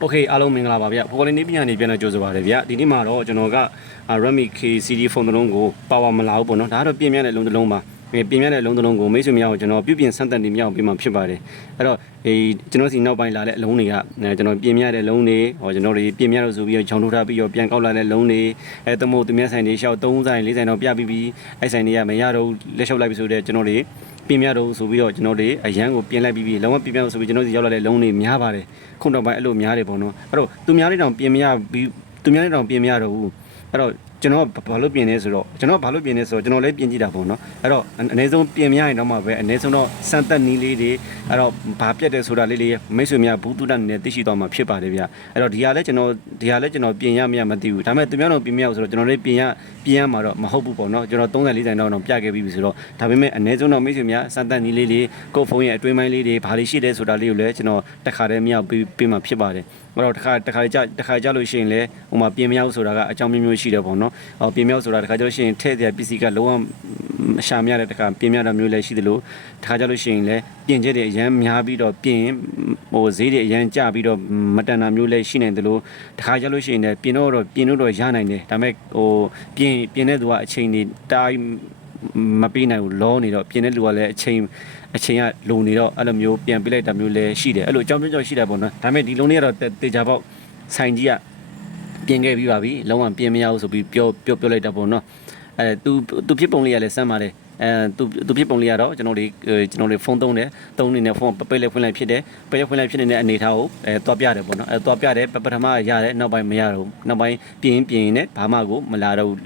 โอเคအားလုံးမင်္ဂလာပါဗျဖိုလင်းနေပြန်နေပြန်တော့ကြိုဆိုပါရစေဗျဒီနေ့မှာတော့ကျွန်တော်က Redmi K CD ဖုန်းတစ်လုံးကိုပါဝါမလာဘူးပေါ့နော်ဒါကတော့ပြင်မြတဲ့လုံးတစ်လုံးပါပြင်ပြတဲ့လုံးတစ်လုံးကိုမိတ်ဆွေများကိုကျွန်တော်ပြုပြင်ဆန်းသက်နေမြောက်ပေးမှဖြစ်ပါတယ်အဲ့တော့ဒီကျွန်တော်စီနောက်ပိုင်းလာတဲ့အလုံးတွေကကျွန်တော်ပြင်မြတဲ့လုံးတွေဟောကျွန်တော်တွေပြင်မြလို့ဆိုပြီးတော့ဂျောင်းထုတ်ထားပြီးတော့ပြန်ကောက်လာတဲ့လုံးတွေအဲတမို့သူမြတ်ဆိုင်တွေရှောက်3ဆိုင်4ဆိုင်တော့ပြပြီးပြီးအဲ့ဆိုင်တွေကမရတော့လက်လျှောက်လိုက်ပြီဆိုတော့ကျွန်တော်တွေ ပြင်ရတော့ဆိုပြီးတော့ကျွန်တော်တွေအရန်ကိုပြင်လိုက်ပြီးပြီးလုံးဝပြင်ပြလို့ဆိုပြီးကျွန်တော်စီရောက်လာတဲ့လုံးတွေများပါတယ်ခုနောက်ပိုင်းအဲ့လိုများတယ်ပေါ့နော်အဲ့တော့သူများလေးတောင်ပြင်မရပြီးသူများလေးတောင်ပြင်မရတော့ဘူးအဲ့တော့ ကျွန်တော်ဘာလို့ပြင်လဲဆိုတော့ကျွန်တော်ဘာလို့ပြင်လဲဆိုတော့ကျွန်တော်လည်းပြင်ကြည့်တာပေါ့နော်အဲ့တော့အနည်းဆုံးပြင်မရရင်တော့မှပဲအနည်းဆုံးတော့စမ်းသက်နီးလေးတွေအဲ့တော့ဘာပြတ်တယ်ဆိုတာလေးလေးမိတ်ဆွေများဘူးတုဒ္ဒနဲ့သိရှိသွားမှာဖြစ်ပါတယ်ဗျအဲ့တော့ဒီဟာလည်းကျွန်တော်ဒီဟာလည်းကျွန်တော်ပြင်ရမရမသိဘူးဒါပေမဲ့သူများတော့ပြင်မရဘူးဆိုတော့ကျွန်တော်လည်းပြင်ရပြင်ရမှာတော့မဟုတ်ဘူးပေါ့နော်ကျွန်တော်30 40တောင်တော့ပြခဲ့ပြီးပြီဆိုတော့ဒါပေမဲ့အနည်းဆုံးတော့မိတ်ဆွေများစမ်းသက်နီးလေးလေးကိုယ့်ဖုန်းရဲ့အတွင်းပိုင်းလေးတွေဘာတွေရှိတယ်ဆိုတာလေးကိုလည်းကျွန်တော်တစ်ခါတည်းမရောက်ပြီးပြီးမှဖြစ်ပါတယ်အဲ့တော့တစ်ခါတစ်ခါကြတစ်ခါကြလို့ရှိရင်လည်းဟိုမှာပြင်မရဘူးဆိုတာကအကြောင်းမျိုးမျိုးရှိတယ်ပေါ့နော်ဟောပြင်မရဘူးဆိုတာတစ်ခါကြလို့ရှိရင်ထည့်တဲ့ပစ္စည်းကလုံးဝအရှာမရတဲ့တစ်ခါပြင်မရတာမျိုးလည်းရှိသလိုတစ်ခါကြလို့ရှိရင်လည်းပြင်ချက်တွေအရန်များပြီးတော့ပြင်ဟိုဈေးတွေအရန်ကျပြီးတော့မတန်တာမျိုးလည်းရှိနေသလိုတစ်ခါကြလို့ရှိရင်လည်းပြင်တော့တော့ပြင်လို့တော့ရနိုင်တယ်ဒါပေမဲ့ဟိုပြင်ပြင်တဲ့သူကအချိန်တွေတိုင်းမပေးနိုင်ဘူးလောနေတော့ပြင်တဲ့လူကလည်းအချိန်အချိန်ကလုံနေတော့အဲ့လိုမျိုးပြန်ပြလိုက်တာမျိုးလည်းရှိတယ်အဲ့လိုအကြောင်းပြောကြောင့်ရှိတာပေါ့နော်ဒါပေမဲ့ဒီလုံးလေးကတော့တေချာပေါက်ဆိုင်ကြီးက ပြင်ခဲ့ပြီးပါပြီလုံးဝပြင်မရဘူးဆိုပြီးပြောပြောပြောလိုက်တာပေါ့နော်အဲသူသူဖြစ်ပုံလေးကလည်းစမ်းပါတယ်အဲသူသူဖြစ်ပုံလေးကတော့ကျွန်တော်တို့ကျွန်တော်တို့ဖုန်းသုံးတယ်သုံးနေတဲ့ဖုန်းပိတ်လိုက်ဖွင့်လိုက်ဖြစ်တယ်ပိတ်လိုက်ဖွင့်လိုက်ဖြစ်နေတဲ့အနေအထားကိုအဲသွားပြတယ်ပေါ့နော်အဲသွားပြတယ်ပထမရတယ်နောက်ပိုင်းမရတော့ဘူးနောက်ပိုင်းပြင်ရင်ပြင်ရင်လည်းဘာမှကိုမလာတော့ဘူး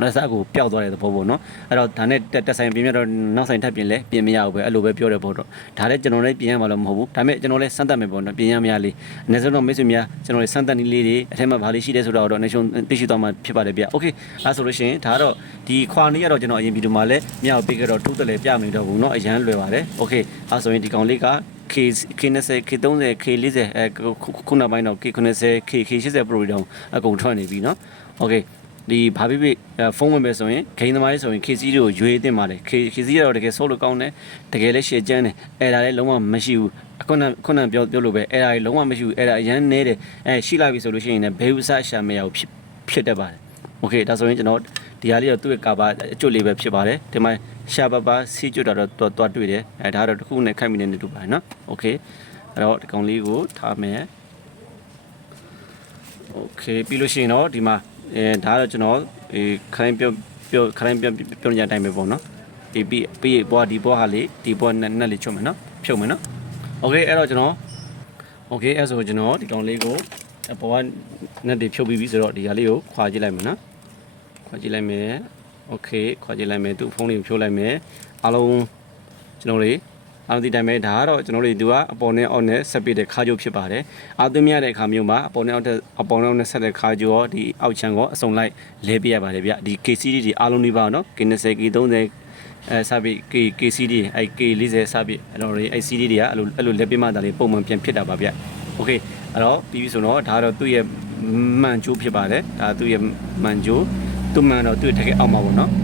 လက်စားကိုပျောက်သွားတဲ့သဘောပေါ့နော်အဲ့တော့ဒါနဲ့တက်တက်ဆိုင်ပြင်မြတော့နောက်ဆိုင်ထပ်ပြင်လဲပြင်မရဘူးပဲအဲ့လိုပဲပြောတယ်ပေါ့တော့ဒါလည်းကျွန်တော်လည်းပြင်ရမှာလို့မဟုတ်ဘူးဒါပေမဲ့ကျွန်တော်လည်းစမ်းသပ်မယ်ပေါ့နော်ပြင်ရမရလေးအနည်းဆုံးတော့မိတ်ဆွေများကျွန်တော်လည်းစမ်းသပ်နည်းလေးတွေအထက်မှာဘာလေးရှိတယ်ဆိုတော့တော့အနည်းဆုံးသိရှိသွားမှာဖြစ်ပါတယ်ဗျโอเคအဲ့ဆိုလို့ရှိရင်ဒါကတော့ဒီခွာနေရတော့ကျွန်တော်အရင်ဗီဒီယိုမှာလည်းမြောက်ပေးကြတော့ထုတယ်လည်းပြမနေတော့ဘူးเนาะအရန်လွယ်ပါတယ်โอเคအဲ့ဆိုရင်ဒီကောင်လေးက K K90 K30 K40 အဲခုနောက်ပိုင်းတော့ K90 K K80 Pro တောင်အကုန်ထွက်နေပြီเนาะโอเค ဒီဘာဖြစ်ဖြစ်ဖုန်းဝင်မယ်ဆိုရင်ဂိမ်းသမားလေးဆိုရင် KC တွေကိုရွေးတင်ပါတယ် KC ကတော့တကယ်ဆိုးလို့ကောင်းတယ်တကယ်လည်းရှေ့ကျန်းတယ်အဲ့ဒါလည်းလုံးဝမရှိဘူးအခုနခုနပြောပြောလို့ပဲအဲ့ဒါလည်းလုံးဝမရှိဘူးအဲ့ဒါအရန်နေတယ်အဲရှိလိုက်ပြီဆိုလို့ရှိရင်လည်းဘေးဥစားရှာမရဘူးဖြစ်ဖြစ်တတ်ပါတယ်โอเคဒါဆိုရင်ကျွန်တော်ဒီဟာလေးတော့သူ့ရဲ့ကာဘာအကျွတ်လေးပဲဖြစ်ပါတယ်ဒီမှာရှာပါပါစီကျွတ်တာတော့တွားတွေ့တယ်အဲဒါတော့တစ်ခုနဲ့ခိုက်မိနေနေတူပါတယ်နော်โอเคအဲ့တော့ဒီကောင်လေးကိုထားမယ်โอเคပြီးလို့ရှိရင်တော့ဒီမှာ အဲဒါကတော့ကျွန်တော်အဲခိုင်းပြောပြောခိုင်းပြောပြောနေကြတိုင်းပဲပေါ့နော်ဒီပြီးပြီးဘောဒီဘောဟာလေးဒီဘောနဲ့နဲ့လေးချုပ်မယ်နော်ဖြုတ်မယ်နော်โอเคအဲ့တော့ကျွန်တော်โอเคအဲ့ဆိုကျွန်တော်ဒီကောင်လေးကိုအပေါ်ကနဲ့တွေဖြုတ်ပြီးပြီဆိုတော့ဒီဟာလေးကိုခွာကြည့်လိုက်မယ်နော်ခွာကြည့်လိုက်မယ်โอเคခွာကြည့်လိုက်မယ်သူ့ဖုန်းလေးကိုဖြုတ်လိုက်မယ်အားလုံးကျွန်တော်လေး အားလုံးဒီတိုင်းပဲဒါကတော့ကျွန်တော်တို့ဒီကအပေါ်နဲ့အောက်နဲ့ဆက်ပြီးတဲ့ခါကြိုးဖြစ်ပါတယ်အားသွင်းရတဲ့အခါမျိုးမှာအပေါ်နဲ့အောက်တဲ့အပေါ်နဲ့အောက်နဲ့ဆက်တဲ့ခါကြိုးရောဒီအောက်ချမ်းကောအစုံလိုက်လဲပြရပါတယ်ဗျဒီ KCD ဒီအားလုံးဒီပါနော် K20 K30 အဲစပြီး K KCD အဲ K40 စပြီးအဲ့တော့အဲ CD တွေကအဲ့လိုအဲ့လိုလက်ပြမှတာလေးပုံမှန်ပြန်ဖြစ်တာပါဗျโอเคအဲ့တော့ပြီးပြီဆိုတော့ဒါကတော့သူ့ရဲ့မှန်ကြိုးဖြစ်ပါတယ်ဒါသူ့ရဲ့မှန်ကြိုးသူ့မှန်တော့သူ့တကယ်အောက်မှာပေါ့နော်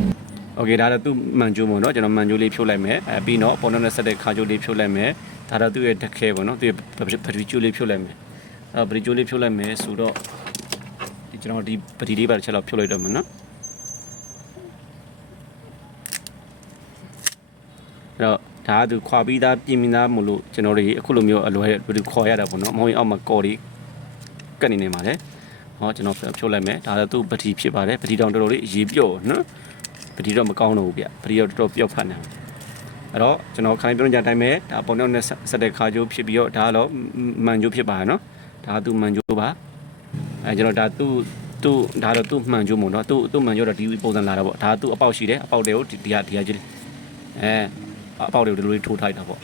โอเคဒါတော့သူ့မှန်ကြိုးပေါ့နော်ကျွန်တော်မှန်ကြိုးလေးဖြုတ်လိုက်မယ်အဲပြီးတော့ပေါ်နဲ့ဆက်တဲ့ခါကြိုးလေးဖြုတ်လိုက်မယ်ဒါတော့သူ့ရဲ့တခဲပေါ့နော်သူ့ရဲ့ပထဝီကြိုးလေးဖြုတ်လိုက်မယ်အဲပထဝီကြိုးလေးဖြုတ်လိုက်မယ်ဆိုတော့ဒီကျွန်တော်ဒီပထဝီလေးပါတစ်ချက်လောက်ဖြုတ်လိုက်တော့မယ်နော်အဲ့တော့ဒါကသူခွာပြီးသားပြင်ပြီးသားမလို့ကျွန်တော်တို့အခုလိုမျိုးအလွယ်တူခေါ်ရတာပေါ့နော်မဟုတ်ရင်အောက်မှာကော်ဒီကတ်နေနေပါလေဟောကျွန်တော်ဖြုတ်လိုက်မယ်ဒါလည်းသူ့ပတိဖြစ်ပါတယ်ပတိတောင်တော်တော်လေးအရေးပြော့နော် ပတိတော့မကောင်းတော့ဘူးဗျပတိတော့တော်တော်ပြော့ဖတ်နေအဲ့တော့ကျွန်တော်ခိုင်းပြောကြတဲ့အတိုင်းပဲဒါပုံတော့နဲ့ဆက်တဲ့ခါကျိုးဖြစ်ပြီးတော့ဒါကတော့မှန်ကျိုးဖြစ်ပါနော်ဒါကသူ့မှန်ကျိုးပါအဲကျွန်တော်ဒါသူ့သူ့ဒါတော့သူ့မှန်ကျိုးမို့နော်သူ့သူ့မှန်ကျိုးတော့ဒီပုံစံလာတာပေါ့ဒါသူ့အပေါက်ရှိတယ်အပေါက်တွေကိုဒီဒီဟာဒီဟာကြီးအဲအပေါက်တွေကိုဒီလိုလေးထိုးထားတာပေါ့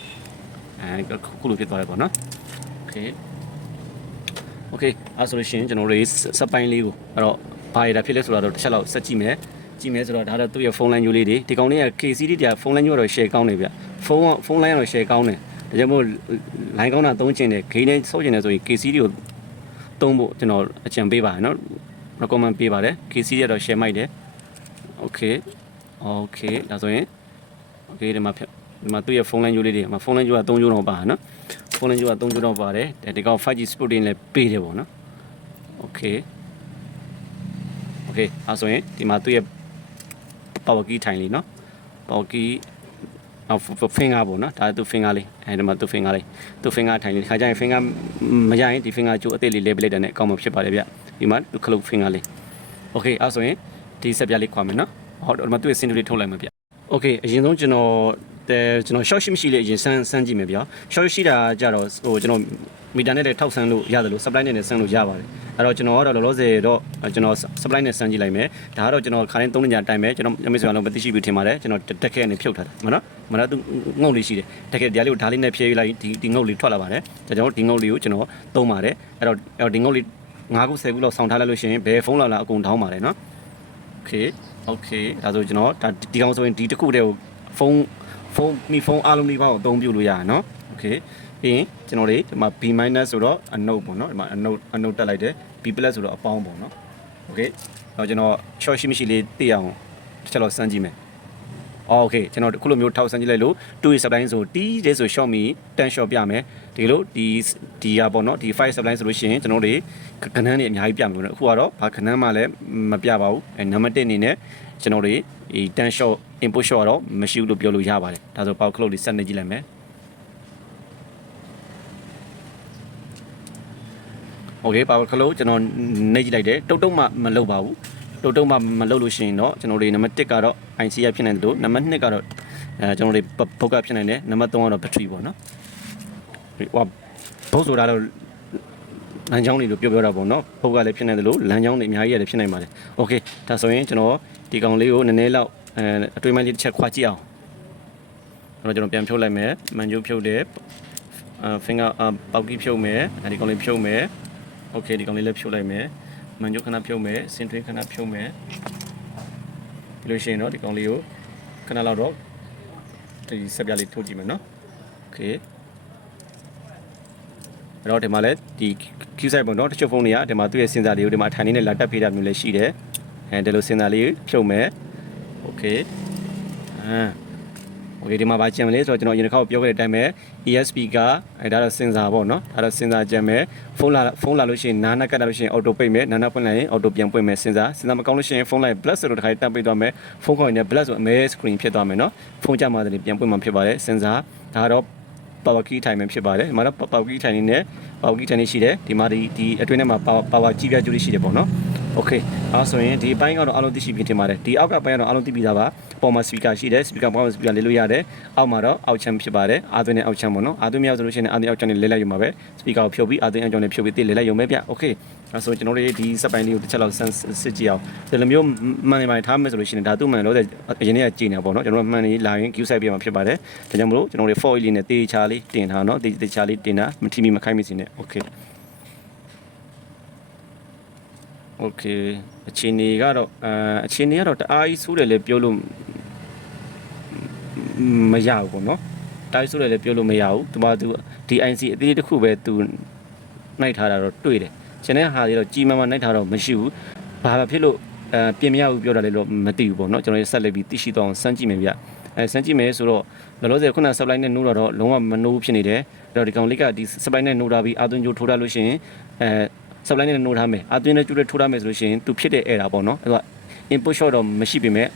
အဲခုလိုဖြစ်သွားတယ်ပေါ့နော်โอเค โอเคအဲဆိုလို့ရှိရင်ကျွန်တော်တို့စက်ပိုင်းလေးကိုအဲ့တော့ဘာရတာဖြစ်လဲဆိုတော့တစ်ချက်လောက်ဆက်ကြည့်မယ် ကြည့်မယ်ဆိုတော့ဒါတော့သူ့ရဲ့ဖုန်းလိုင်းညိုလေးတွေဒီကောင်လေးက KCD တရားဖုန်းလိုင်းညိုတော့ share ကောင်းနေဗျဖုန်းဖုန်းလိုင်းကတော့ share ကောင်းတယ်ဒါကြောင့်မို့လိုင်းကောင်းတာသုံးချင်တယ်ဂိမ်းနဲ့ဆောက်ချင်တယ်ဆိုရင် KCD ကိုသုံးဖို့ကျွန်တော်အကြံပေးပါတယ်နော် recommend ပေးပါတယ် KCD ကတော့ share မိုက်တယ် okay okay ဒါဆိုရင် okay ဒီမှာဒီမှာသူ့ရဲ့ဖုန်းလိုင်းညိုလေးတွေမှာဖုန်းလိုင်းညိုက3ညိုတော့ပါနော်ဖုန်းလင်းကျိုးက3ကျိုးတော့ပါတယ်ဒီကောင် 5G sport တွေလည်းပေးတယ်ပေါ့နော် okay okay အဲဆိုရင်ဒီမှာသူ့ရဲ့ power key ထိုင်လေးနော် power key အော် finger ပေါ့နော်ဒါသူ finger လေးအဲဒီမှာသူ finger လေးသူ finger ထိုင်လေးဒီခါကျရင် finger မရရင်ဒီ finger ကျိုးအသေးလေး label လိုက်တဲ့နဲ့အကောင့်မှာဖြစ်ပါတယ်ဗျဒီမှာသူ close finger လေး okay အဲဆိုရင်ဒီဆက်ပြလေးခွာမယ်နော်ဟောဒီမှာသူ့ရဲ့ symbol လေးထုတ်လိုက်မှာဗျ okay အရင်ဆုံးကျွန်တော် တဲ့ကျွန်တော် short ရှိမရှိလေးအရင်စမ်းစမ်းကြည့်မယ်ဗျာ short ရှိတာကြတော့ဟိုကျွန်တော်မီတာနဲ့လည်းထောက်ဆန်းလို့ရတယ်လို့ supply နဲ့လည်းဆန်းလို့ရပါတယ်အဲ့တော့ကျွန်တော်ကတော့လောလောဆယ်တော့ကျွန်တော် supply နဲ့ဆန်းကြည့်လိုက်မယ်ဒါကတော့ကျွန်တော်ခါတိုင်း3ညတိုင်မယ်ကျွန်တော်အမေဆိုအောင်မသိရှိဘူးထင်ပါတယ်ကျွန်တော်တက်ခဲနဲ့ဖြုတ်ထားတယ်မနော်မနော်သူငုတ်လေးရှိတယ်တက်ခဲဒီလေးကိုဓာလေးနဲ့ဖြဲလိုက်ဒီဒီငုတ်လေးထွက်လာပါတယ်ဒါကြောင့်ဒီငုတ်လေးကိုကျွန်တော်သုံးပါတယ်အဲ့တော့အဲ့တော့ဒီငုတ်လေး9ခု10ခုလောက်ဆောင်းထားလိုက်လို့ရှိရင်ဘယ်ဖုန်းလာလာအကုန်ထောင်းပါတယ်နော် okay okay ဒါဆိုကျွန်တော်ဒါဒီကောင်ဆိုရင်ဒီတစ်ခုတည်းကို ဖုန်းဖုန်းမိဖုန်းအားလုံးဒီဘောက်ကိုအသုံးပြုလို့ရရနော် okay ပြီးရင်ကျွန်တော်တွေဒီမှာ B- ဆိုတော့အနုတ်ပေါ့နော်ဒီမှာအနုတ်အနုတ်တက်လိုက်တယ် B+ ဆိုတော့အပေါင်းပေါ့နော် okay တော့ကျွန်တော် short ရှိမရှိလေးသိအောင်တစ်ချက်တော့စမ်းကြည့်မယ်အော် okay ကျွန်တော်ခုလိုမျိုးထောက်စမ်းကြည့်လိုက်လို့2 subline ဆို T တဲ့ဆို short မီ10 short ပြမယ်ဒီလိုဒီဒီရပေါ့နော်ဒီ5 subline ဆိုလို့ရှိရင်ကျွန်တော်တွေခဏန်းတွေအများကြီးပြမယ်လို့အခုကတော့ဘာခဏန်းမှလည်းမပြပါဘူးအဲနံပါတ်1အနေနဲ့ ကျွန်တော်တွေဒီ10 short input short ကတော့မရှိဘူးလို့ပြောလို့ရပါတယ်ဒါဆို power clock လေးဆက်နေကြည့်လိုက်မယ် โอเค power clock ကျွန်တော်နှိပ်ကြည့်လိုက်တယ်တုတ်တုတ်မှမလုပ်ပါဘူးတုတ်တုတ်မှမလုပ်လို့ရှိရင်တော့ကျွန်တော်တွေနံပါတ်1ကတော့ IC ရဖြစ်နေတယ်လို့နံပါတ်2ကတော့အဲကျွန်တော်တွေဘုတ်ကဖြစ်နေတယ်နံပါတ်3ကတော့ battery ပေါ့နော်ဟိုဘုတ်ဆိုတာတော့လမ်းကြောင်းတွေလို့ပြောပြောတာပေါ့နော်ဘုတ်ကလည်းဖြစ်နေတယ်လို့လမ်းကြောင်းတွေအများကြီးရတယ်ဖြစ်နိုင်ပါတယ်โอเคဒါဆိုရင်ကျွန်တော် ဒီကောင်လေးကိုနည်းနည်းလောက်အဲအတွင်းပိုင်းလေးတစ်ချက်ခွာကြည့်အောင်အဲ့တော့ကျွန်တော်ပြန်ဖြုတ်လိုက်မယ်မန်ဂျိုဖြုတ်တယ်အာ finger ပေါက်ကီဖြုတ်မယ်အဲဒီကောင်လေးဖြုတ်မယ် โอเคဒီကောင်လေးလည်းဖြုတ်လိုက်မယ်မန်ဂျိုခဏဖြုတ်မယ်စင်ထွေးခဏဖြုတ်မယ်ပြီးလို့ရှိရင်တော့ဒီကောင်လေးကိုခဏလောက်တော့ဒီဆက်ပြလေးထုတ်ကြည့်မယ်နော်โอเคအဲ့တော့ဒီမှာလည်းဒီ Q site ပေါ့နော်တချို့ဖုန်းတွေကဒီမှာသူ့ရဲ့စင်ဆာလေးကိုဒီမှာအထိုင်လေးနဲ့လာတက်ပေးတာမျိုးလည်းရှိတယ် အဲဒီလိုစင်ဆာလေးဖြုတ်မယ်โอเคအာโอเคဒီမှာဗာကြံမလဲဆိုတော့ကျွန်တော်အရင်တစ်ခါပြောခဲ့တဲ့အတိုင်းပဲ ESP ကအဲဒါတော့စင်ဆာပေါ့နော်ဒါတော့စင်ဆာကြံမယ်ဖုန်းလာဖုန်းလာလို့ရှိရင်နားနာကတ်လာလို့ရှိရင် auto ပိတ်မယ်နားနာဖွင့်လိုက်ရင် auto ပြန်ပွင့်မယ်စင်ဆာစင်ဆာမကောင်းလို့ရှိရင်ဖုန်းလိုက် plus ဆိုတော့တစ်ခါတက်ပိတ်သွားမယ်ဖုန်းခေါင်းနဲ့ plus ဆိုအမဲ screen ဖြစ်သွားမယ်နော်ဖုန်းကြမှာတည်းပြန်ပွင့်မှာဖြစ်ပါတယ်စင်ဆာဒါကတော့ power key ထိုင်မယ်ဖြစ်ပါတယ်ဒီမှာတော့ power key ထိုင်နေနဲ့ power key ထိုင်နေရှိတယ်ဒီမှာဒီဒီအတွင်းထဲမှာ power power ကြီးပြကျူးလေးရှိတယ်ပေါ့နော် okay အဲဆိုရင်ဒီဘိုင်းကတော့အားလုံးသိရှိပြီးတင်ပါတယ်ဒီအောက်ကဘိုင်းကတော့အားလုံးသိပြီးသားပါပေါ်မှာ speaker ရှိတယ် speaker ပေါ်မှာ speaker လေးလို့ရတယ်အောက်မှာတော့အောက်ချမ်းဖြစ်ပါတယ်အာသွင်းနဲ့အောက်ချမ်းပေါ့နော်အာသွင်းမြောက်ဆိုလို့ရှိရင်အာသွင်းအောက်ချမ်းနဲ့လဲလိုက်ယူမှာပဲ speaker ကိုဖြုတ်ပြီးအာသွင်းအောက်ချမ်းနဲ့ဖြုတ်ပြီးတိလဲလိုက်ယူမယ်ဗျ okay အဲဆိုကျွန်တော်တို့ဒီစက်ပိုင်းလေးကိုတစ်ချက်လောက်ဆန်းစစ်ကြည့်အောင်ဒီလိုမျိုးမှန်နေမှထားမယ်ဆိုလို့ရှိရင်ဒါသူ့မှန်လို့အရင်ကကြည်နေပေါ့နော်ကျွန်တော်မှန်နေလာရင် queue site ပြမှာဖြစ်ပါတယ်ဒါကြောင့်မလို့ကျွန်တော်တို့ foil လေးနဲ့တေချာလေးတင်ထားနော်တေချာလေးတင်တာမထီမီမခိုင်းမစီနဲ့ okay okay အခြေအနေကတော့အဲအခြေအနေကတော့တအားကြီးဆိုးတယ်လေပြောလို့မရဘူးပေါ့နော်တအားကြီးဆိုးတယ်လေပြောလို့မရဘူးဒီမှာသူဒီ IC အသေးတစ်ခုပဲသူနှိုက်ထားတာတော့တွေ့တယ်ကျန်တဲ့ဟာတွေတော့ကြီးမားမားနှိုက်ထားတော့မရှိဘူးဘာဖြစ်လို့အဲပြင်မရဘူးပြောတာလေတော့မသိဘူးပေါ့နော်ကျွန်တော်ဆက်လက်ပြီးသိရှိတော့စမ်းကြည့်မယ်ဗျအဲစမ်းကြည့်မယ်ဆိုတော့လောလောဆယ်ခုန supply နဲ့နှိုးတော့လုံးဝမနှိုးဖြစ်နေတယ်အဲ့တော့ဒီကောင်လေးကဒီ supply နဲ့နှိုးထားပြီးအာသွင်းကြိုးထိုးထားလို့ရှိရင်အဲ supply နဲ့နှိုးထားမယ်အာသွင်းနဲ့ကျူးနဲ့ထိုးထားမယ်ဆိုလို့ရှိရင်သူဖြစ်တဲ့ error ပေါ့နော်အဲ့တော့ input short တော့မရှိပေမဲ့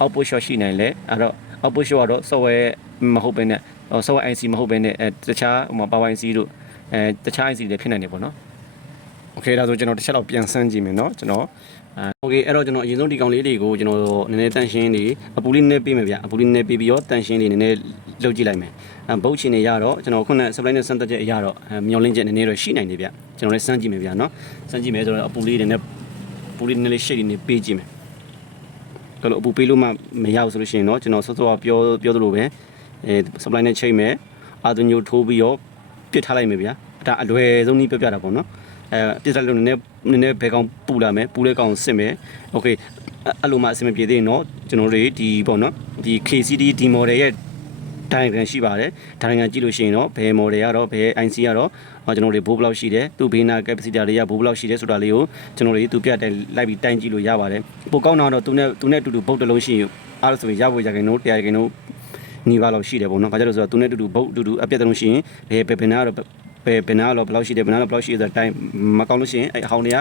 output short ရှိနိုင်လေအဲ့တော့ output short ကတော့ software မဟုတ်ဘဲနဲ့ software IC မဟုတ်ဘဲနဲ့အဲတခြားဟိုမှာ power IC တို့အဲတခြား IC တွေဖြစ်နိုင်တယ်ပေါ့နော် okay ဒါဆိုကျွန်တော်တစ်ချက်တော့ပြန်ဆန်းကြည့်မယ်เนาะကျွန်တော် အဲ okay အဲ့တော့ကျွန်တော်အရင်ဆုံးဒီကောင်လေးတွေကိုကျွန်တော်နည်းနည်းတန်ရှင်းနေအပူလေးနည်းပေးမယ်ဗျအပူလေးနည်းပေးပြီးတော့တန်ရှင်းလေးနည်းနည်းလုပ်ကြည့်လိုက်မယ်အဲဘုတ်ချင်နေရတော့ကျွန်တော်ခုန supply နဲ့စမ်းသက်ချက်အရတော့မျောလင်းချက်နည်းနည်းတော့ရှိနိုင်တယ်ဗျကျွန်တော်လည်းစမ်းကြည့်မယ်ဗျเนาะစမ်းကြည့်မယ်ဆိုတော့အပူလေးနည်းနည်းပူလေးနည်းနည်းရှိနေပေးကြည့်မယ်ကလို့အပူပေးလို့မှမရဘူးဆိုလို့ရှိရင်တော့ကျွန်တော်စောစောပြောပြောသလိုပဲအဲ supply နဲ့ချိန်မယ်အာသွင်းညိုထိုးပြီးတော့ပြစ်ထားလိုက်မယ်ဗျဒါအလွယ်ဆုံးနည်းပြပြတာပေါ့နော် အဲပြစ်ထားလို့နည်းနည်းနည်းနည်းဘယ်ကောင်ပူလာမယ်ပူတဲ့ကောင်စစ်မယ်โอเคအဲ့လိုမှအဆင်မပြေသေးရင်တော့ကျွန်တော်တို့ဒီပေါ့နော်ဒီ KCD ဒီ model ရဲ့ diagram ရှိပါတယ် diagram ကြည့်လို့ရှိရင်တော့ဘယ် model ကတော့ဘယ် IC ကတော့ကျွန်တော်တို့ဘိုးဘလောက်ရှိတယ်သူ့ဘေးနာ capacity တွေကဘိုးဘလောက်ရှိတယ်ဆိုတာလေးကိုကျွန်တော်တို့သူပြတ်တယ်လိုက်ပြီးတိုင်းကြည့်လို့ရပါတယ်ပိုကောင်းတာတော့သူနဲ့သူနဲ့အတူတူဘုတ်တစ်လုံးရှိရင်အားလို့ဆိုရင်ရဖို့ရခိုင်တော့တရားခိုင်တော့ နီးပါးလောက်ရှိတယ်ပေါ့နော်။ဘာကြောင့်လဲဆိုတော့သူနဲ့အတူတူဘုတ်အတူတူအပြတ်တုံးရှိရင်ဘယ်ဘယ်ဘယ်နာတော့ ဘယ်ဘယ်နာတော့ဘယ်လောက်ရှိတယ်ဘယ်နာတော့ဘယ်လောက်ရှိတယ်ဆိုတော့တိုင်းမကောင်းလို့ရှိရင်အဲ့အဟောင်းတွေက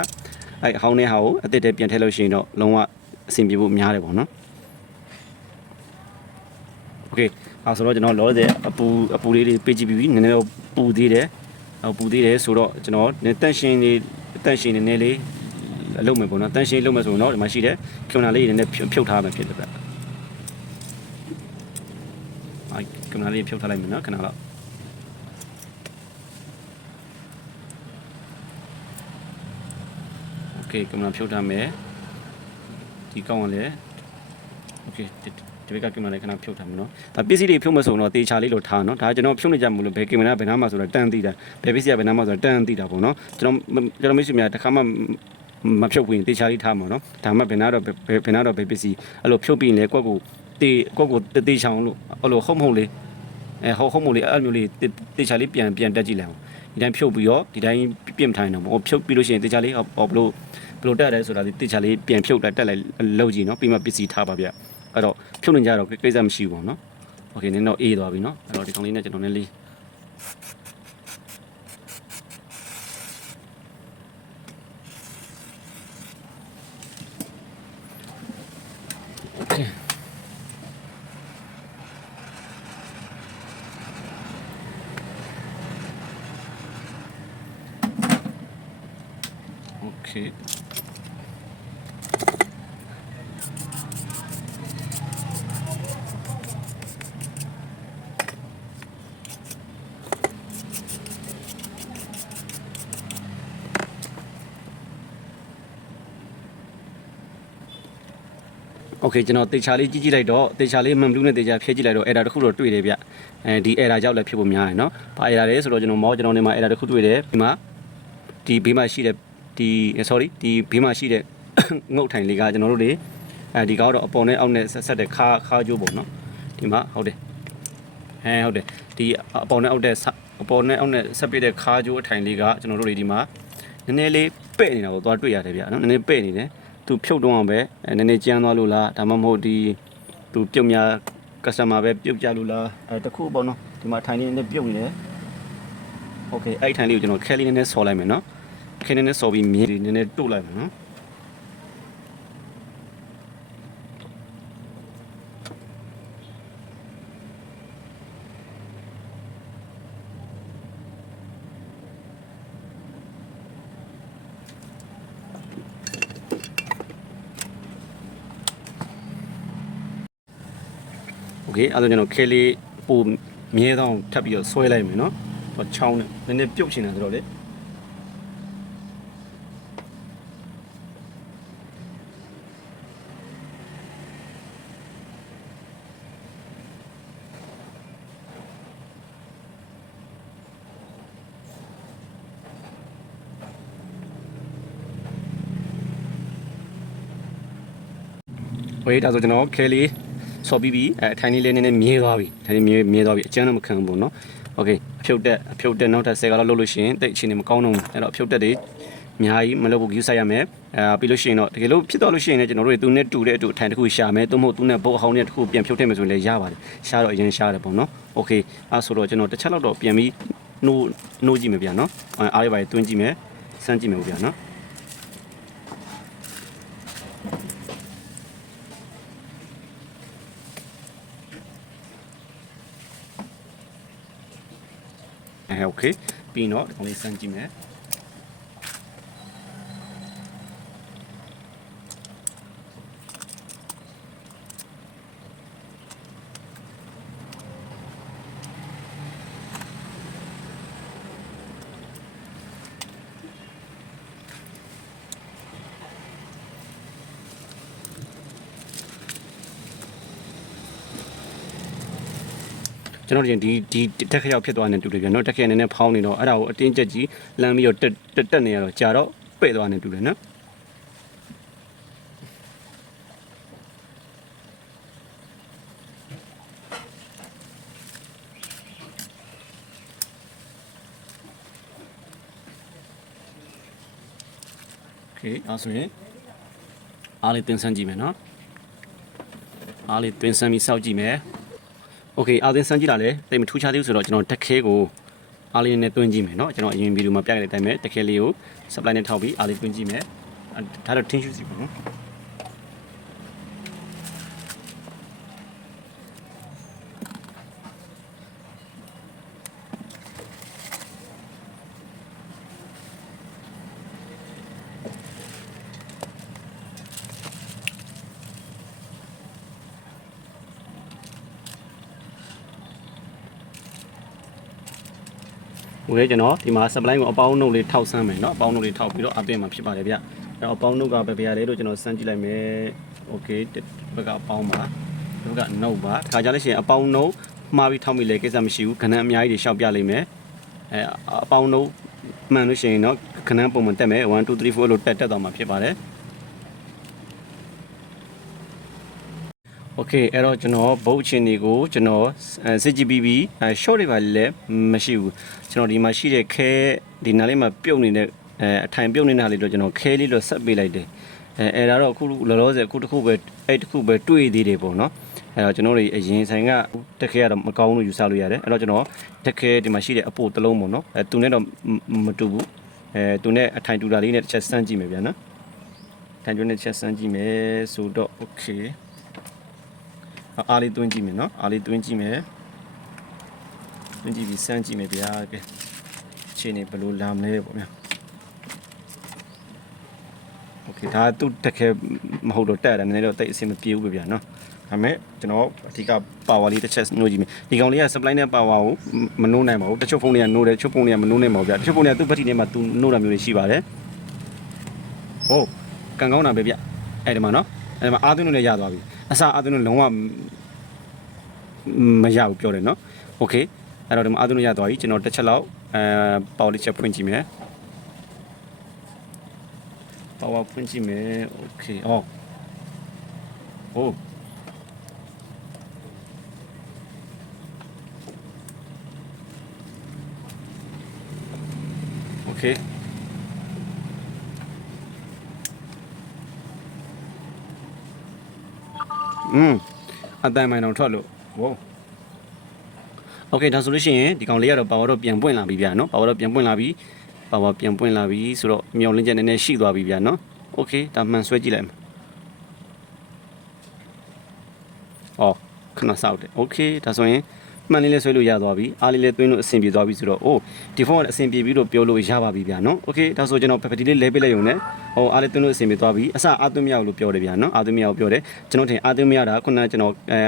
အဲ့အဟောင်းတွေဟာကိုအသစ်တွေပြန်ထည့်လို့ရှိရင်တော့လုံးဝအဆင်ပြေဖို့များတယ်ပေါ့နော်။ Okay အဲဆိုတော့ကျွန်တော်လောဆယ်အပူအပူလေးတွေပေးကြည့်ပြီးပြီနည်းနည်းတော့ပူသေးတယ်အပူသေးတယ်ဆိုတော့ကျွန်တော်နည်းတန့်ရှင်းလေးတန့်ရှင်းနည်းနည်းလေးအလုပ်မယ်ပေါ့နော်တန့်ရှင်းလုပ်မယ်ဆိုတော့ဒီမှာရှိတယ်ခွန်နာလေးနည်းနည်းဖြုတ်ထားမှဖြစ်တယ်ဗျအဲခွန်နာလေးဖြုတ်ထားလိုက်မယ်နော်ခဏတော့โ okay ကင်မရာဖြုတ်ထားမယ်ဒီကောင်းကလည်း okay ဒီဘက်ကကင်မရာလည်းခဏဖြုတ်ထားမယ်နော်ဒါပစ္စည်းတွေဖြုတ်မဆုံးတော့တေချာလေးလို့ထားနော်ဒါကျွန်တော်ဖြုတ်နေကြမလို့ဘယ်ကင်မရာဘယ်နှမှာဆိုတာတန်သိတာဘယ်ပစ္စည်းကဘယ်နှမှာဆိုတာတန်သိတာပေါ့နော်ကျွန်တော်ကျွန်တော်မိတ်ဆွေများတစ်ခါမှမဖြုတ်ဘူးရင်တေချာလေးထားမှာနော်ဒါမှဘယ်နာတော့ဘယ်နာတော့ဘယ်ပစ္စည်းအဲ့လိုဖြုတ်ပြီးရင်လည်းကွက်ကိုတေကွက်ကိုတေချောင်လို့အဲ့လိုဟုတ်မဟုတ်လေးအဲဟုတ်ဟုတ်မဟုတ်လေးအဲ့လိုမျိုးလေးတေချာလေးပြန်ပြန်တက်ကြည့်လိုက်အောင် ဒီတိုင်းဖြုတ်ပြီးတော့ဒီတိုင်းပြင့်မထိုင်တော့ဘူးဖြုတ်ပြီးလို့ရှိရင်တေချာလေးဟောဘလို့ဘလို့တက်တယ်ဆိုတာဒီတေချာလေးပြန်ဖြုတ်လိုက်တက်လိုက်လောက်ကြည့်နော်ပြီးမှပစ္စည်းထားပါဗျအဲ့တော့ဖြုတ်နေကြတော့ကိစ္စမရှိဘူးပေါ့နော်โอเคနင်းတော့အေးသွားပြီနော်အဲ့တော့ဒီကောင်လေးနဲ့ကျွန်တော်လည်းလေး โอเคကျွန်တော်တေချာလေးကြည့်ကြည့်လိုက်တော့တေချာလေးမန်ဘလူးနဲ့တေချာဖြည့်ကြည့်လိုက်တော့အဲ့ဒါတစ်ခုတော့တွေ့တယ်ဗျအဲဒီအဲ့ဒါကြောင့်လည်းဖြစ်ဖို့များတယ်เนาะဘာအဲ့ဒါလဲဆိုတော့ကျွန်တော်မောကျွန်တော်နေမှာအဲ့ဒါတစ်ခုတွေ့တယ်ဒီမှာဒီဘေးမှာရှိတဲ့ဒီ sorry ဒီဘေးမှာရှိတဲ့ ငုတ်ထိုင်လေးကကျွန်တော်တို့တွေအဲဒီကောက်တော့အပေါ်နဲ့အောက်နဲ့ဆက်ဆက်တဲ့ခါခါကျိုးပေါ့နော်ဒီမှာဟုတ်တယ်ဟဲဟုတ်တယ်ဒီအပေါ်နဲ့အောက်တဲ့အပေါ်နဲ့အောက်နဲ့ဆက်ပြတဲ့ခါကျိုးအထိုင်လေးကကျွန်တော်တို့တွေဒီမှာနည်းနည်းလေးပဲ့နေတာကိုသွားတွေ့ရတယ်ဗျာနော်နည်းနည်းပဲ့နေတယ် သူဖြုတ်တော့အောင်ပဲနည်းနည်းကြမ်းသွားလို့လားဒါမှမဟုတ်ဒီသူပြုတ်များ customer ပဲပြုတ်ကြလို့လားအဲတခုပေါ့နော်ဒီမှာထိုင်နေနဲ့ပြုတ်နေတယ် okay အဲ့ထိုင်လေးကိုကျွန်တော်ခဲလေးနည်းနည်းဆော်လိုက်မယ်နော်ခဲနည်းနည်းဆော်ပြီးမြင်းနည်းနည်းတို့လိုက်မယ်နော် โอเคအဲ့ဒါကျွန်တော်ခဲလေးပိုမြဲတော့ထပ်ပြီးတော့ဆွဲလိုက်မယ်နော်ဟောချောင်းနဲ့နည်းနည်းပြုတ်ချင်တယ်ဆိုတော့လေဝေးဒါဆိုကျွန်တော်ခဲလေး ဆော်ပြီးပြီအဲထိုင်လေးလေးနည်းနည်းမြဲသွားပြီထိုင်လေးမြဲမြဲသွားပြီအကျန်းတော့မခံဘူးပေါ့နော်โอเคအဖြုတ်တက်အဖြုတ်တက်နောက်ထပ်10ကလောက်လုပ်လို့ရှိရင်တိတ်အခြေအနေမကောင်းတော့ဘူးအဲ့တော့အဖြုတ်တက်တွေအများကြီးမလုပ်ဘူး use ဆိုင်ရမယ်အဲပြီးလို့ရှိရင်တော့တကယ်လို့ဖြစ်တော့လို့ရှိရင်လည်းကျွန်တော်တို့သူနဲ့တူတဲ့အတူအထိုင်တစ်ခုရှာမယ်သို့မဟုတ်သူနဲ့ဘုတ်အဟောင်းနဲ့တစ်ခုပြန်ဖြုတ်ထည့်မယ်ဆိုရင်လည်းရပါတယ်ရှားတော့အရင်ရှားတယ်ပေါ့နော်โอเคအဲဆိုတော့ကျွန်တော်တစ်ချက်လောက်တော့ပြန်ပြီးနှိုးနှိုးကြည့်မယ်ဗျာနော်အားရပါတွင်းကြည့်မယ်စမ်းကြည့်မယ်ဗျာနော် အဲโอเคပြီးတော့ဒီကောင်လေးစမ်းကြည့်မယ် ကျွန်တော်တို့ဒီဒီတက်ခရောက်ဖြစ်သွားနေတူတယ်ပြန်နော်တက်ခရနည်းနည်းဖောင်းနေတော့အဲ့ဒါကိုအတင်းကျက်ကြီးလမ်းပြီးတော့တက်တက်နေရတော့ကြာတော့ပဲ့သွားနေတူတယ်နော်ေအဲဆိုရင်အားလေးတင်ဆန်းကြည့်မယ်နော်အားလေးတင်ဆန်းပြီးစောက်ကြည့်မယ် โอเคအာသင်စမ်းကြည့်လာလေတိတ်မထူးခြားသေးဘူးဆိုတော့ကျွန်တော်တက်ခဲကိုအားလေးနဲ့တွင်းကြည့်မယ်เนาะကျွန်တော်အရင်ဗီဒီယိုမှာပြခဲ့တဲ့အတိုင်းပဲတက်ခဲလေးကို supply နဲ့ထောက်ပြီးအားလေးတွင်းကြည့်မယ်အဲဒါတော့ tin shoe စီပေါ့နော် ဟိုလေကျွန်တော်ဒီမှာ supply ကိုအပေါင်းနှုတ်လေးထောက်ဆမ်းမယ်เนาะအပေါင်းနှုတ်လေးထောက်ပြီးတော့အသွင်းမှာဖြစ်ပါတယ်ဗျအဲ့တော့အပေါင်းနှုတ်ကဘယ်ဘယ်ရလဲလို့ကျွန်တော်စမ်းကြည့်လိုက်မယ် okay ဒီဘက်ကအပေါင်းပါဒီဘက်ကနှုတ်ပါခါကြလို့ရှိရင်အပေါင်းနှုတ်မှားပြီးထောက်မိလေကိစ္စမရှိဘူးခဏအများကြီးတွေရှောက်ပြလိုက်မယ်အဲအပေါင်းနှုတ်မှန်လို့ရှိရင်တော့ခဏပုံမှန်တက်မယ်1 2 3 4လို့တက်တက်သွားမှာဖြစ်ပါတယ် okay အဲ့တော့ကျွန်တော်ဘုတ်အချင်းတွေကိုကျွန်တော် CGPB short တွေပါလည်းမရှိဘူးကျွန်တော်ဒီမှာရှိတဲ့ခဲဒီနားလေးမှာပြုတ်နေတဲ့အထိုင်ပြုတ်နေတာလေးတော့ကျွန်တော်ခဲလေးတော့ဆက်ပေးလိုက်တယ်အဲအဲ့ဒါတော့အခုလောလောဆယ်အခုတစ်ခုပဲအဲ့တစ်ခုပဲတွေ့သေးတယ်ပေါ့နော်အဲ့တော့ကျွန်တော်တို့အရင်ဆိုင်ကတက်ခဲကတော့မကောင်းလို့ယူဆလို့ရတယ်အဲ့တော့ကျွန်တော်တက်ခဲဒီမှာရှိတဲ့အပို့တစ်လုံးပေါ့နော်အဲသူနဲ့တော့မတူဘူးအဲသူနဲ့အထိုင်တူတာလေးနဲ့တစ်ချက်စမ်းကြည့်မယ်ဗျာနော်ထိုင်တူနဲ့တစ်ချက်စမ်းကြည့်မယ်ဆိုတော့ okay အားလေးတွင်းကြည့်မယ်နော်အားလေးတွင်းကြည့်မယ်တွင်းကြည့်ပြီးစမ်းကြည့်မယ်ဗျာကဲအခြေအနေဘယ်လိုလာမလဲပေါ့ဗျာโอเคဒါသူ့တက်ခဲမဟုတ်တော့တက်တယ်နည်းနည်းတော့တိတ်အဆင်မပြေဘူးပဲဗျာနော်ဒါမဲ့ကျွန်တော်အဓိက power လေးတစ်ချက်နှိုးကြည့်မယ်ဒီကောင်လေးက supply နဲ့ power ကိုမနှိုးနိုင်ပါဘူးတချို့ဖုန်းတွေကနှိုးတယ်တချို့ဖုန်းတွေကမနှိုးနိုင်ပါဘူးဗျာတချို့ဖုန်းတွေကသူ့ဘက်ထရီထဲမှာသူနှိုးတာမျိုးတွေရှိပါတယ်ဟုတ်ကန်ကောင်းတာပဲဗျအဲ့ဒီမှာနော်အဲ့ဒီမှာအားသွင်းလို့လည်းရသွားပြီ အစားအားသွင်းလို့လုံးဝမရဘူးပြောတယ်နော်โอเคအဲ့တော့ဒီမှာအားသွင်းလို့ရသွားပြီကျွန်တော်တစ်ချက်လောက်အဲပေါလေးချက်ဖွင့်ကြည့်မယ်ပေါဖွင့်ကြည့်မယ်โอเคအော်ဟိုโอเค อืมအတန်မိုင်တော့ထွက်လို့ဝေါโอเคဒါဆိုလို့ရှိရင်ဒီကောင်လေးကတော့ power တော့ပြန်ပွင့်လာပြီဗျာနော် power တော့ပြန်ပွင့်လာပြီ power ပြန်ပွင့်လာပြီဆိုတော့မျောလင်းချက်နည်းနည်းရှိသွားပြီဗျာနော်โอเคဒါမှန်ဆွဲကြည့်လိုက်မယ်အော်ခဏစောက်တယ်โอเคဒါဆိုရင် မှန်လေးလေးဆွဲလို့ရသွားပြီအားလေးလေးသွင်းလို့အဆင်ပြေသွားပြီဆိုတော့အိုးဒီဖုန်းကအဆင်ပြေပြီလို့ပြောလို့ရပါပြီဗျာနော်โอเคဒါဆိုကျွန်တော်ပပတီလေးလဲပေးလိုက်ရုံနဲ့ဟိုအားလေးသွင်းလို့အဆင်ပြေသွားပြီအစအားသွင်းမရဘူးလို့ပြောတယ်ဗျာနော်အားသွင်းမရဘူးပြောတယ်ကျွန်တော်ထင်အားသွင်းမရတာခုနကကျွန်တော်အဲ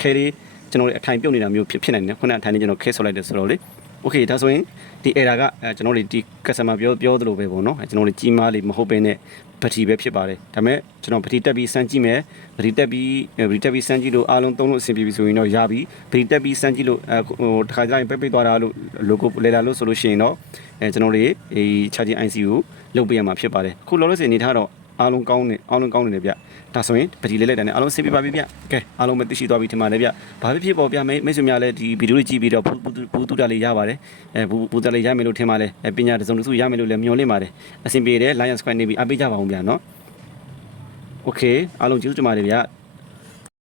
ခဲလေးကျွန်တော်အထိုင်ပြုတ်နေတာမျိုးဖြစ်ဖြစ်နိုင်တယ်ခုနအထိုင်လေးကျွန်တော်ခဲဆော်လိုက်တယ်ဆိုတော့လေ โอเคဒါဆိုရင်ဒီ error ကအဲကျွန်တော်တို့ဒီ customer ပြောပြောသလိုပဲပေါ့နော်အဲကျွန်တော်တို့ကြီးမားလေးမဟုတ်ဘဲနဲ့ပတိပဲဖြစ်ပါတယ်ဒါပေမဲ့ကျွန်တော်ပတိတက်ပြီးစမ်းကြည့်မယ်ပတိတက်ပြီးပတိတက်ပြီးစမ်းကြည့်လို့အားလုံးသုံးလို့အဆင်ပြေပြီဆိုရင်တော့ရပြီပတိတက်ပြီးစမ်းကြည့်လို့အဲဟိုတစ်ခါကျရင်ပိတ်ပိတ်သွားတာလို့ logo လဲလာလို့ဆိုလို့ရှိရင်တော့အဲကျွန်တော်တို့ဒီ charging IC ကိုလုတ်ပေးရမှာဖြစ်ပါတယ်အခုလောလောဆယ်အနေထားတော့ အားလုံးကောင်းနေအားလုံးကောင်းနေတယ်ဗျဒါဆိုရင်ပတိလေးလိုက်တယ်နဲ့အားလုံးဆေးပြပါပြီဗျကဲအားလုံးပဲသိရှိသွားပြီထင်ပါတယ်ဗျဘာဖြစ်ဖြစ်ပေါ်ဗျမိတ်မိတ်ဆွေများလည်းဒီဗီဒီယိုလေးကြည့်ပြီးတော့ဘူးဘူးတူတာလေးရပါတယ်အဲဘူးဘူးတူတာလေးရမယ်လို့ထင်ပါတယ်အဲပညာတစ်စုံတစ်စုရမယ်လို့လည်းမျှော်လင့်ပါတယ်အဆင်ပြေတယ် Lion Square နေပြီးအားပေးကြပါအောင်ဗျနော်โอเคအားလုံးကျေးဇူးတင်ပါတယ်ဗျ